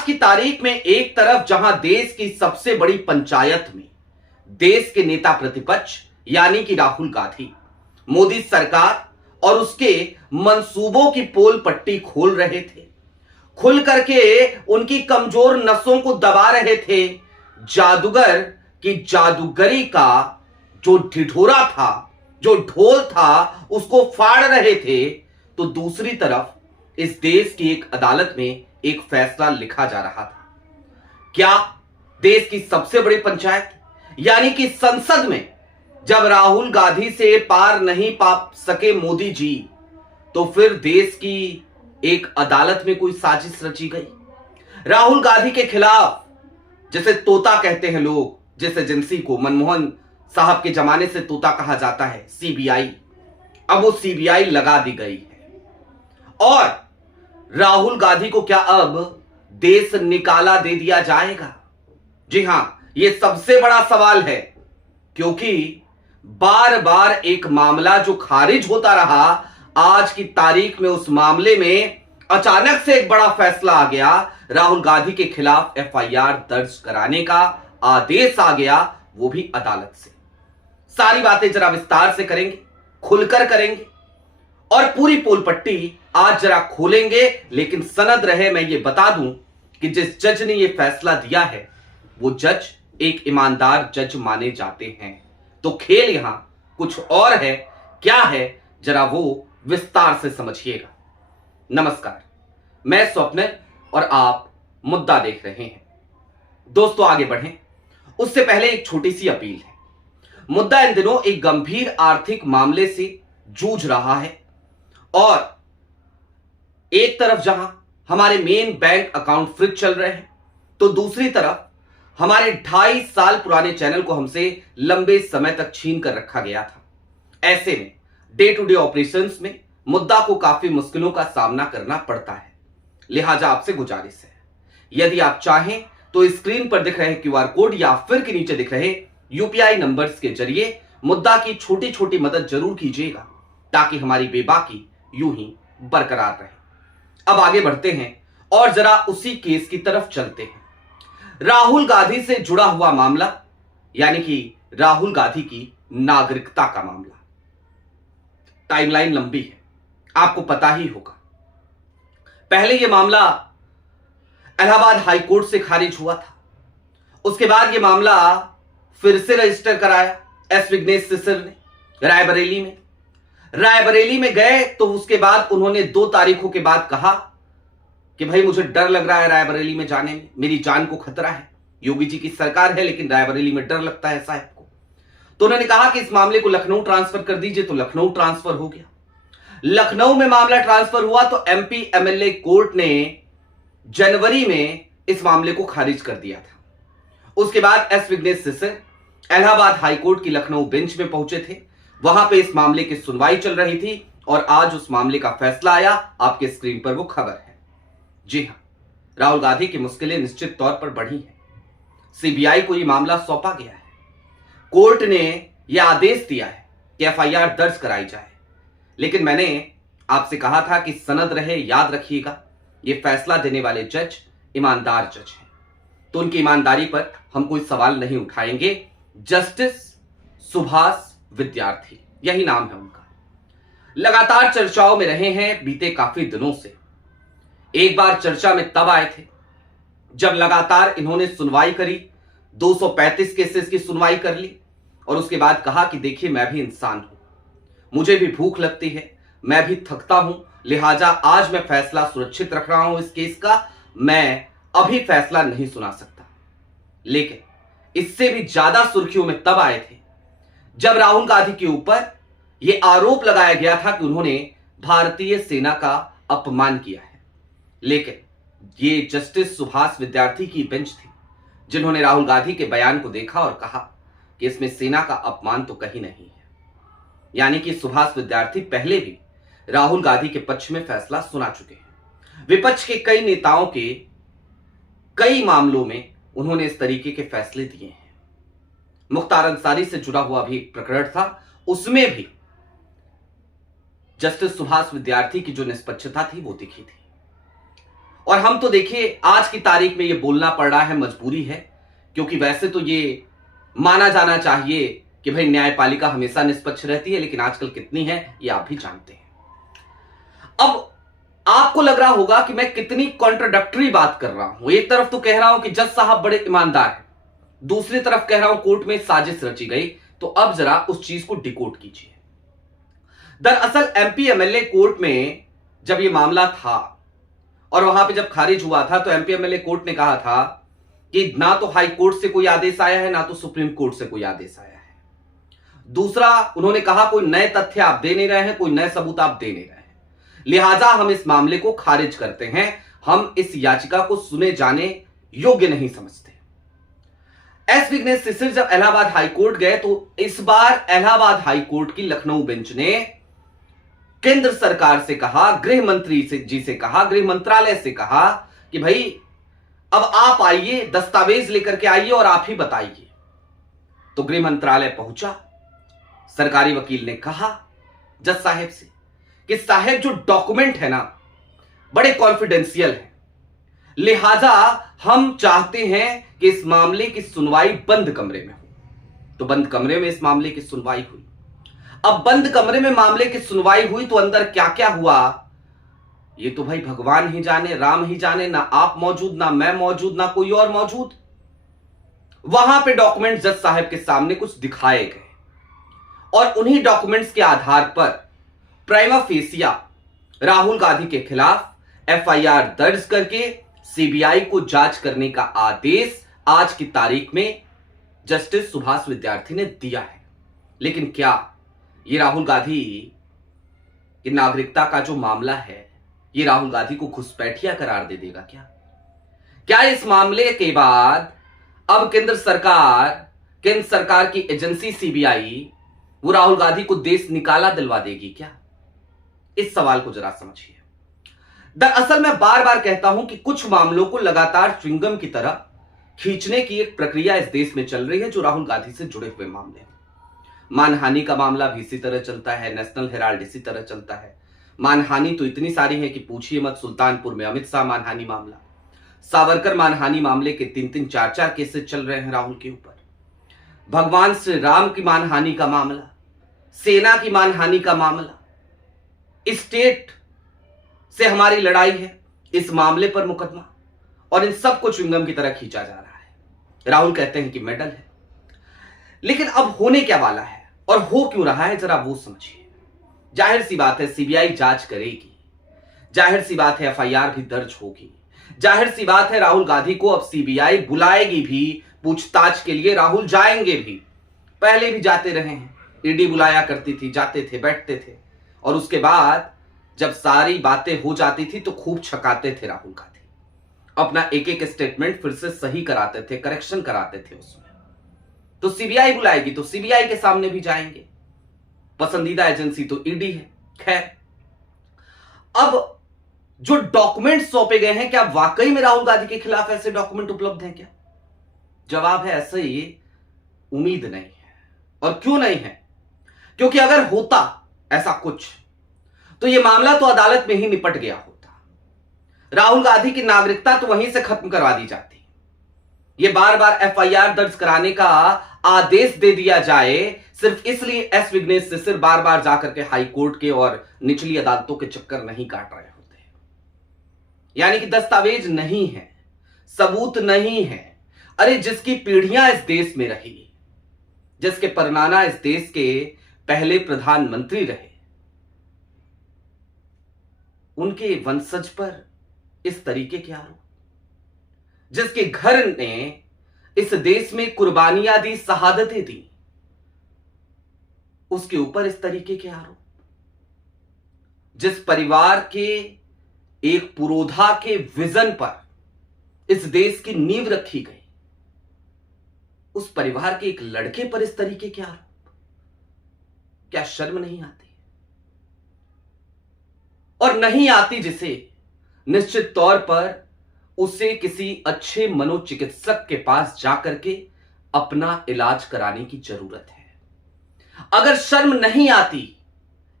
आज की तारीख में एक तरफ जहां देश की सबसे बड़ी पंचायत में देश के नेता प्रतिपक्ष यानी कि राहुल गांधी मोदी सरकार और उसके मंसूबों की पोल पट्टी खोल रहे थे, खुल करके उनकी कमजोर नसों को दबा रहे थे, जादूगर की जादूगरी का जो ढिढोरा था, जो ढोल था, उसको फाड़ रहे थे, तो दूसरी तरफ इस देश की एक अदालत में एक फैसला लिखा जा रहा था। क्या देश की सबसे बड़ी पंचायत यानी कि संसद में जब राहुल गांधी से पार नहीं पा सके मोदी जी, तो फिर देश की एक अदालत में कोई साजिश रची गई राहुल गांधी के खिलाफ, जैसे तोता कहते हैं लोग, जिस एजेंसी को मनमोहन साहब के जमाने से तोता कहा जाता है, सीबीआई। अब वो सीबीआई लगा दी गई है और राहुल गांधी को क्या अब देश निकाला दे दिया जाएगा? जी हां, यह सबसे बड़ा सवाल है, क्योंकि बार बार एक मामला जो खारिज होता रहा, आज की तारीख में उस मामले में अचानक से एक बड़ा फैसला आ गया, राहुल गांधी के खिलाफ एफआईआर दर्ज कराने का आदेश आ गया, वो भी अदालत से। सारी बातें जरा विस्तार से करेंगे, खुलकर करेंगे और पूरी पोल पट्टी आज जरा खोलेंगे। लेकिन सनद रहे मैं ये बता दूं कि जिस जज ने ये फैसला दिया है वो जज एक ईमानदार जज माने जाते हैं। तो खेल यहां कुछ और है, क्या है जरा वो विस्तार से समझिएगा। नमस्कार, मैं स्वप्न और आप मुद्दा देख रहे हैं। दोस्तों आगे बढ़ें उससे पहले एक छोटी सी अपील है। मुद्दा इन दिनों एक गंभीर आर्थिक मामले से जूझ रहा है और एक तरफ जहां हमारे मेन बैंक अकाउंट फ्रीज चल रहे हैं, तो दूसरी तरफ हमारे 2.5 साल पुराने चैनल को हमसे लंबे समय तक छीन कर रखा गया था। ऐसे में डे टू डे ऑपरेशंस में मुद्दा को काफी मुश्किलों का सामना करना पड़ता है। लिहाजा आपसे गुजारिश है, यदि आप चाहें तो स्क्रीन पर दिख रहे क्यूआर कोड या फिर के नीचे दिख रहे यूपीआई नंबर्स के जरिए मुद्दा की छोटी छोटी मदद जरूर कीजिएगा, ताकि हमारी बेबाकी यूं ही बरकरार रहे। अब आगे बढ़ते हैं और जरा उसी केस की तरफ चलते हैं। राहुल गांधी से जुड़ा हुआ मामला यानी कि राहुल गांधी की नागरिकता का मामला। टाइमलाइन लंबी है, आपको पता ही होगा। पहले यह मामला इलाहाबाद हाईकोर्ट से खारिज हुआ था, उसके बाद यह मामला फिर से रजिस्टर कराया एस विघ्नेश सिसर ने रायबरेली में गए, तो उसके बाद उन्होंने 2 तारीखों के बाद कहा कि भाई मुझे डर लग रहा है रायबरेली में जाने में, मेरी जान को खतरा है। योगी जी की सरकार है लेकिन रायबरेली में डर लगता है साहब को। तो उन्होंने कहा कि इस मामले को लखनऊ ट्रांसफर कर दीजिए, तो लखनऊ ट्रांसफर हो गया। लखनऊ में मामला ट्रांसफर हुआ तो एमपी एमएलए कोर्ट ने जनवरी में इस मामले को खारिज कर दिया था। उसके बाद एस विघ्नेश सिसर इलाहाबाद हाईकोर्ट की लखनऊ बेंच में पहुंचे थे, वहां पे इस मामले की सुनवाई चल रही थी और आज उस मामले का फैसला आया। आपके स्क्रीन पर वो खबर है। जी हां, राहुल गांधी की मुश्किलें निश्चित तौर पर बढ़ी हैं। सीबीआई को यह मामला सौंपा गया है, कोर्ट ने यह आदेश दिया है कि एफआईआर दर्ज कराई जाए। लेकिन मैंने आपसे कहा था कि सनद रहे, याद रखिएगा, यह फैसला देने वाले जज ईमानदार जज हैं, तो उनकी ईमानदारी पर हम कोई सवाल नहीं उठाएंगे। जस्टिस सुभाष विद्यार्थी, यही नाम है उनका। लगातार चर्चाओं में रहे हैं बीते काफी दिनों से। एक बार चर्चा में तब आए थे जब लगातार इन्होंने सुनवाई करी, 235 केसेस की सुनवाई कर ली और उसके बाद कहा कि देखिए मैं भी इंसान हूं, मुझे भी भूख लगती है, मैं भी थकता हूं, लिहाजा आज मैं फैसला सुरक्षित रख रहा हूं इस केस का, मैं अभी फैसला नहीं सुना सकता। लेकिन इससे भी ज्यादा सुर्खियों में तब आए थे जब राहुल गांधी के ऊपर यह आरोप लगाया गया था कि उन्होंने भारतीय सेना का अपमान किया है। लेकिन ये जस्टिस सुभाष विद्यार्थी की बेंच थी जिन्होंने राहुल गांधी के बयान को देखा और कहा कि इसमें सेना का अपमान तो कहीं नहीं है। यानी कि सुभाष विद्यार्थी पहले भी राहुल गांधी के पक्ष में फैसला सुना चुके हैं। विपक्ष के कई नेताओं के कई मामलों में उन्होंने इस तरीके के फैसले दिए हैं। मुख्तार अंसारी से जुड़ा हुआ भी एक प्रकरण था, उसमें भी जस्टिस सुभाष विद्यार्थी की जो निष्पक्षता थी वो दिखी थी। और हम तो देखिए आज की तारीख में ये बोलना पड़ रहा है, मजबूरी है, क्योंकि वैसे तो ये माना जाना चाहिए कि भाई न्यायपालिका हमेशा निष्पक्ष रहती है, लेकिन आजकल कितनी है ये आप भी जानते हैं। अब आपको लग रहा होगा कि मैं कितनी कॉन्ट्राडिक्टरी बात कर रहा हूं। एक तरफ तो कह रहा हूं कि जज साहब बड़े ईमानदार हैं, दूसरी तरफ कह रहा हूं कोर्ट में साजिश रची गई। तो अब जरा उस चीज को डिकोड कीजिए। दरअसल एमपी एमएलए कोर्ट में जब यह मामला था और वहां पे जब खारिज हुआ था, तो एमपी एमएलए कोर्ट ने कहा था कि ना तो हाई कोर्ट से कोई आदेश आया है, ना तो सुप्रीम कोर्ट से कोई आदेश आया है। दूसरा, उन्होंने कहा कोई नए तथ्य आप दे नहीं रहे हैं, कोई नए सबूत आप दे नहीं रहे हैं, लिहाजा हम इस मामले को खारिज करते हैं, हम इस याचिका को सुने जाने योग्य नहीं समझते। एस विघ्नेश शिशिर जब इलाहाबाद हाईकोर्ट गए तो इस बार इलाहाबाद हाईकोर्ट की लखनऊ बेंच ने केंद्र सरकार से कहा, गृह मंत्री जी से कहा, गृह मंत्रालय से कहा कि भाई अब आप आइए, दस्तावेज लेकर के आइए और आप ही बताइए। तो गृह मंत्रालय पहुंचा, सरकारी वकील ने कहा जज साहब से कि साहब जो डॉक्यूमेंट है ना बड़े कॉन्फिडेंशियल है, लिहाजा हम चाहते हैं कि इस मामले की सुनवाई बंद कमरे में हो। तो बंद कमरे में इस मामले की सुनवाई हुई। अब बंद कमरे में मामले की सुनवाई हुई तो अंदर क्या क्या हुआ ये तो भाई भगवान ही जाने, राम ही जाने, ना आप मौजूद, ना मैं मौजूद, ना कोई और मौजूद। वहां पे डॉक्यूमेंट जज साहब के सामने कुछ दिखाए गए और उन्हीं डॉक्यूमेंट्स के आधार पर प्राइमा फेसिया राहुल गांधी के खिलाफ एफआईआर दर्ज करके सीबीआई को जांच करने का आदेश आज की तारीख में जस्टिस सुभाष विद्यार्थी ने दिया है। लेकिन क्या ये राहुल गांधी की नागरिकता का जो मामला है, ये राहुल गांधी को घुसपैठिया करार दे देगा क्या? क्या इस मामले के बाद अब केंद्र सरकार की एजेंसी सीबीआई वो राहुल गांधी को देश निकाला दिलवा देगी क्या? इस सवाल को जरा समझिए। दरअसल मैं बार बार कहता हूं कि कुछ मामलों को लगातार च्युइंगम की तरह खींचने की एक प्रक्रिया इस देश में चल रही है, जो राहुल गांधी से जुड़े हुए मामले हैं। मानहानि का मामला भी इसी तरह चलता है, नेशनल हेराल्ड इसी तरह चलता है। मानहानि तो इतनी सारी है कि पूछिए मत। सुल्तानपुर में अमित शाह मानहानि मामला, सावरकर मानहानि मामले के 3-3, 4-4 केसेस चल रहे हैं राहुल के ऊपर। भगवान श्री राम की मानहानि का मामला, सेना की मानहानि का मामला, स्टेट से हमारी लड़ाई है, इस मामले पर मुकदमा, और इन सबको च्युइंगम की तरह खींचा जा रहा है। राहुल कहते हैं कि मेडल है, लेकिन अब होने क्या वाला है और हो क्यों रहा है जरा वो समझिए। जाहिर सी बात है सीबीआई जांच करेगी, जाहिर सी बात है एफआईआर भी दर्ज होगी, जाहिर सी बात है राहुल गांधी को अब सीबीआई बुलाएगी भी, पूछताछ के लिए राहुल जाएंगे भी। पहले भी जाते रहे हैं, ईडी बुलाया करती थी, जाते थे, बैठते थे, और उसके बाद जब सारी बातें हो जाती थी तो खूब छकाते थे राहुल गांधी, अपना एक एक स्टेटमेंट फिर से सही कराते थे, करेक्शन कराते थे उसमें। तो सीबीआई बुलाएगी तो सीबीआई के सामने भी जाएंगे, पसंदीदा एजेंसी तो ईडी है। खैर, अब जो डॉक्यूमेंट सौंपे गए हैं, क्या वाकई में राहुल गांधी के खिलाफ ऐसे डॉक्यूमेंट उपलब्ध हैं क्या? जवाब है ऐसे ही उम्मीद नहीं है। और क्यों नहीं है? क्योंकि अगर होता ऐसा कुछ तो यह मामला तो अदालत में ही निपट गया होता, राहुल गांधी की नागरिकता तो वहीं से खत्म करवा दी जाती। ये बार बार एफआईआर दर्ज कराने का आदेश दे दिया जाए सिर्फ इसलिए एस विघ्नेश शिशिर बार बार जाकर के हाई कोर्ट के और निचली अदालतों के चक्कर नहीं काट रहे होते। यानी कि दस्तावेज नहीं है, सबूत नहीं है। अरे जिसकी पीढ़ियां इस देश में रही, जिसके परनाना इस देश के पहले प्रधानमंत्री रहे, उनके वंशज पर इस तरीके के आरोप, जिसके घर ने इस देश में कुर्बानियां दी, शहादतें दी, उसके ऊपर इस तरीके के आरोप, जिस परिवार के एक पुरोधा के विजन पर इस देश की नींव रखी गई, उस परिवार के एक लड़के पर इस तरीके के आरोप, क्या शर्म नहीं आती? और नहीं आती जिसे निश्चित तौर पर उसे किसी अच्छे मनोचिकित्सक के पास जाकर के अपना इलाज कराने की जरूरत है। अगर शर्म नहीं आती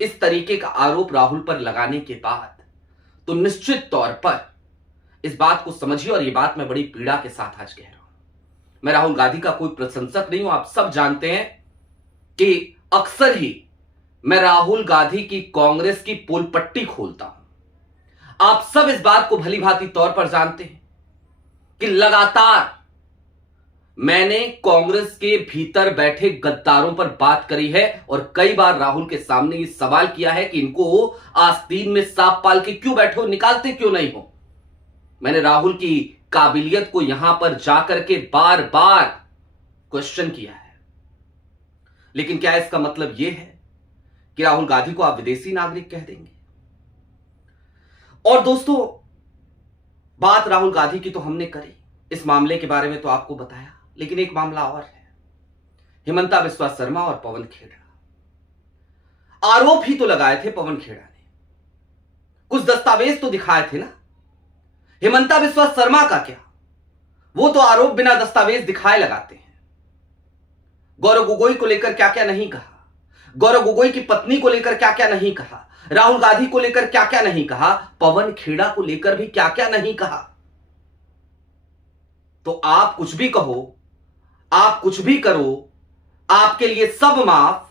इस तरीके का आरोप राहुल पर लगाने के बाद, तो निश्चित तौर पर इस बात को समझिए और ये बात मैं बड़ी पीड़ा के साथ आज कह रहा हूं। मैं राहुल गांधी का कोई प्रशंसक नहीं हूं। आप सब जानते हैं कि अक्सर ही मैं राहुल गांधी की कांग्रेस की पोल पट्टी खोलता हूं। आप सब इस बात को भली भांति तौर पर जानते हैं कि लगातार मैंने कांग्रेस के भीतर बैठे गद्दारों पर बात करी है और कई बार राहुल के सामने ये सवाल किया है कि इनको आस्तीन में सांप पाल के क्यों बैठे हो, निकालते क्यों नहीं हो। मैंने राहुल की काबिलियत को यहां पर जाकर के बार बार क्वेश्चन किया है। लेकिन क्या इसका मतलब यह है कि राहुल गांधी को आप विदेशी नागरिक कह देंगे? और दोस्तों, बात राहुल गांधी की तो हमने करी, इस मामले के बारे में तो आपको बताया, लेकिन एक मामला और है, हिमंता बिस्वा शर्मा और पवन खेड़ा। आरोप ही तो लगाए थे पवन खेड़ा ने, कुछ दस्तावेज तो दिखाए थे ना। हिमंता बिस्वा शर्मा का क्या, वो तो आरोप बिना दस्तावेज दिखाए लगाते हैं। गौरव गोगोई को लेकर क्या क्या नहीं कहा, गौरव गोगोई की पत्नी को लेकर क्या क्या नहीं कहा, राहुल गांधी को लेकर क्या क्या नहीं कहा, पवन खेड़ा को लेकर भी क्या क्या नहीं कहा। तो आप कुछ भी कहो, आप कुछ भी करो, आपके लिए सब माफ।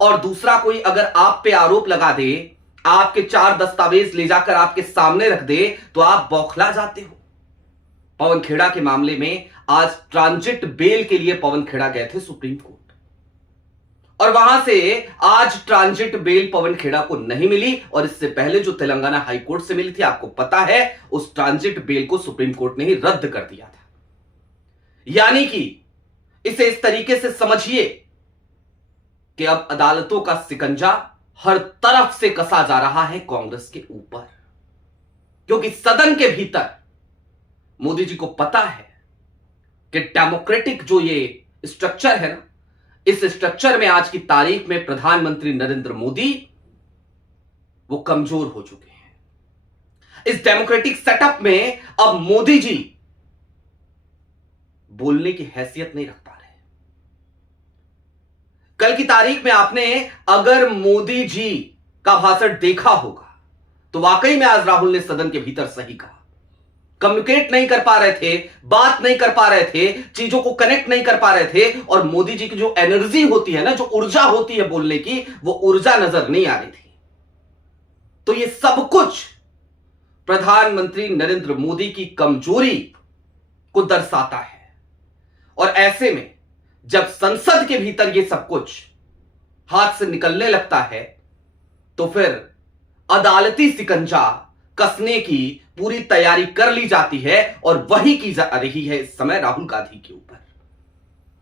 और दूसरा कोई अगर आप पे आरोप लगा दे, आपके 4 दस्तावेज ले जाकर आपके सामने रख दे, तो आप बौखला जाते हो। पवन खेड़ा के मामले में आज ट्रांजिट बेल के लिए पवन खेड़ा गए थे सुप्रीम कोर्ट, और वहां से आज ट्रांजिट बेल पवन खेड़ा को नहीं मिली। और इससे पहले जो तेलंगाना हाई कोर्ट से मिली थी, आपको पता है, उस ट्रांजिट बेल को सुप्रीम कोर्ट ने ही रद्द कर दिया था। यानी कि इसे इस तरीके से समझिए कि अब अदालतों का सिकंजा हर तरफ से कसा जा रहा है कांग्रेस के ऊपर, क्योंकि सदन के भीतर मोदी जी को पता है कि डेमोक्रेटिक जो ये स्ट्रक्चर है ना, इस स्ट्रक्चर में आज की तारीख में प्रधानमंत्री नरेंद्र मोदी वो कमजोर हो चुके हैं। इस डेमोक्रेटिक सेटअप में अब मोदी जी बोलने की हैसियत नहीं रख पा रहे। कल की तारीख में आपने अगर मोदी जी का भाषण देखा होगा तो वाकई में आज राहुल ने सदन के भीतर सही कहा। कम्युनिकेट नहीं कर पा रहे थे, बात नहीं कर पा रहे थे, चीजों को कनेक्ट नहीं कर पा रहे थे, और मोदी जी की जो एनर्जी होती है ना, जो ऊर्जा होती है बोलने की, वो ऊर्जा नजर नहीं आ रही थी। तो ये सब कुछ प्रधानमंत्री नरेंद्र मोदी की कमजोरी को दर्शाता है। और ऐसे में जब संसद के भीतर ये सब कुछ हाथ से निकलने लगता है, तो फिर अदालती शिकंजा कसने की पूरी तैयारी कर ली जाती है, और वही की जा रही है इस समय राहुल गांधी के ऊपर।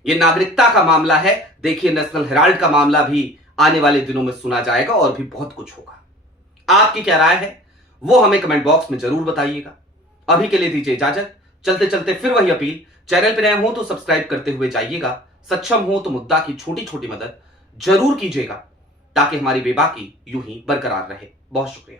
यह नागरिकता का मामला है। देखिए, नेशनल हेराल्ड का मामला भी आने वाले दिनों में सुना जाएगा, और भी बहुत कुछ होगा। आपकी क्या राय है वो हमें कमेंट बॉक्स में जरूर बताइएगा। अभी के लिए दीजिए इजाजत। चलते चलते फिर वही अपील, चैनल पर नए हो तो सब्सक्राइब करते हुए जाइएगा, सक्षम हो तो मुद्दा की छोटी छोटी मदद जरूर कीजिएगा, ताकि हमारी बेबाकी यूं ही बरकरार रहे। बहुत शुक्रिया।